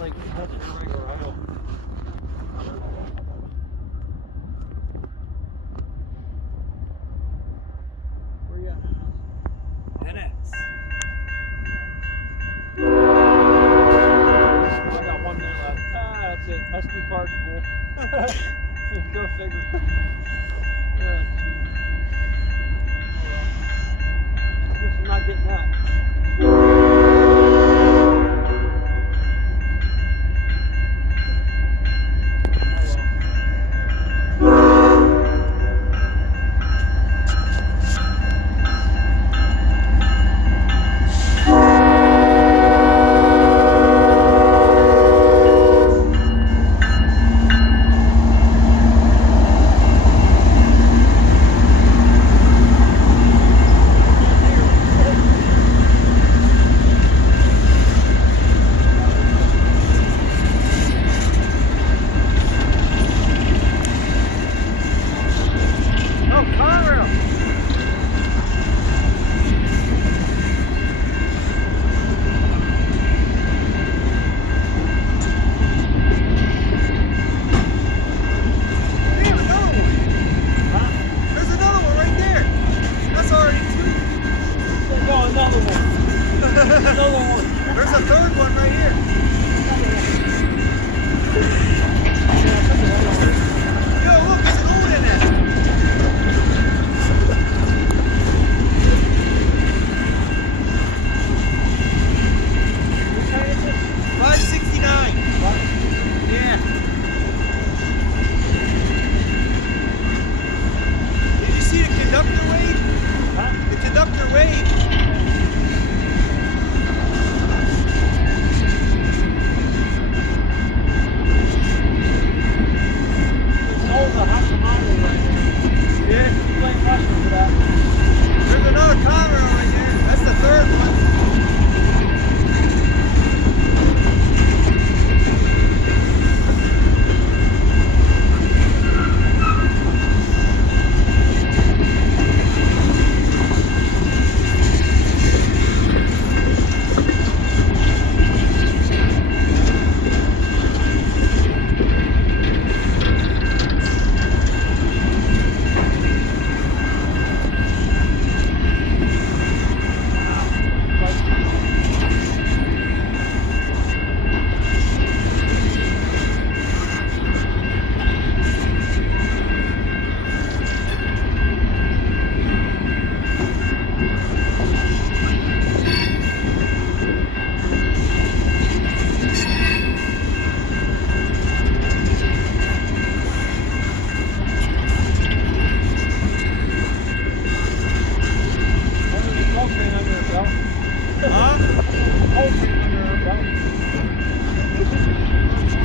like touch the regular oil. Where you at now? 10X. I got 1 minute left. That's it. SD card's full. Go figure. Jeez. Oh well. Guess I'm not getting that. There's a third one right here. Yo, look, there's an old in it. $569. Yeah. Did you see the conductor wave? Huh? The conductor wave. There's another Conrail right there. That's the third one.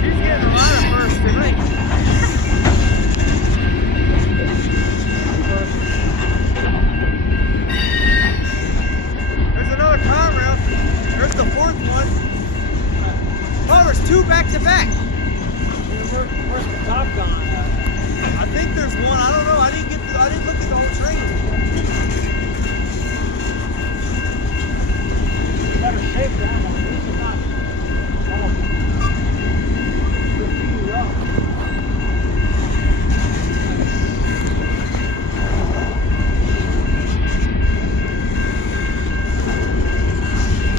She's getting a lot of firsts tonight. There's another Conrail. There's the fourth one. Oh, there's two back to back. Where's the Top Gun at? I think there's one. I don't know. I didn't look at the whole train. You better save that one. This is not.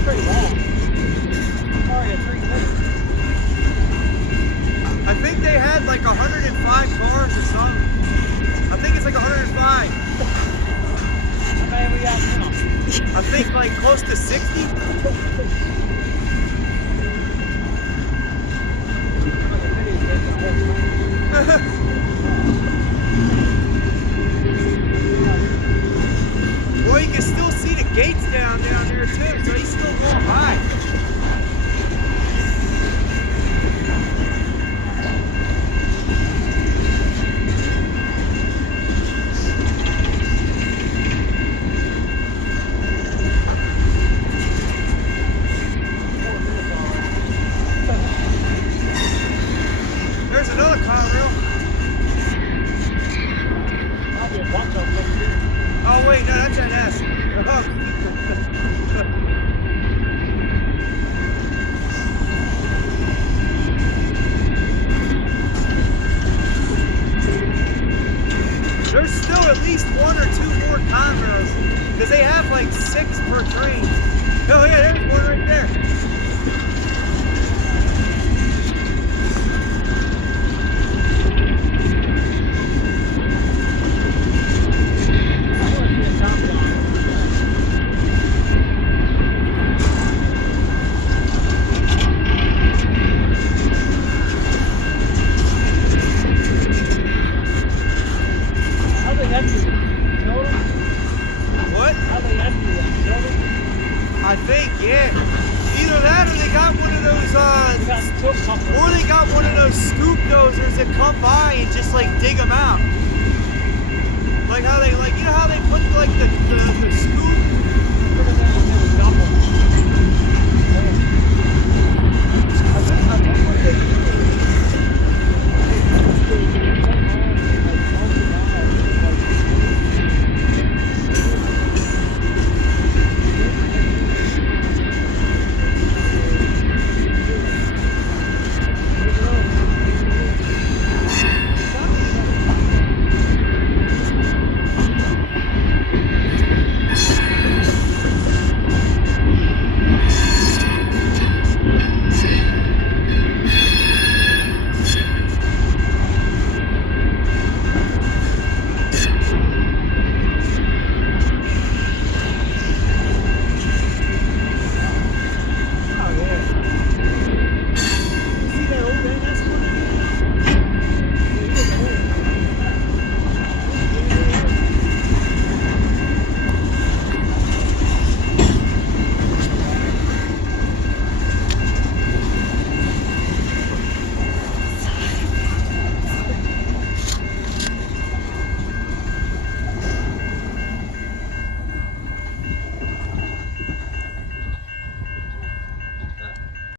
Pretty long. Sorry, it's 3 minutes. I think they had like 105 cars or something. I think it's like 105. How many we got now? I think like close to 60. Well, you can still see the gates down there too, so he's still going high. Still pumping. Or they got one of those scoop dozers that come by and just like dig them out. Like how they, like, you know how they put like the scoop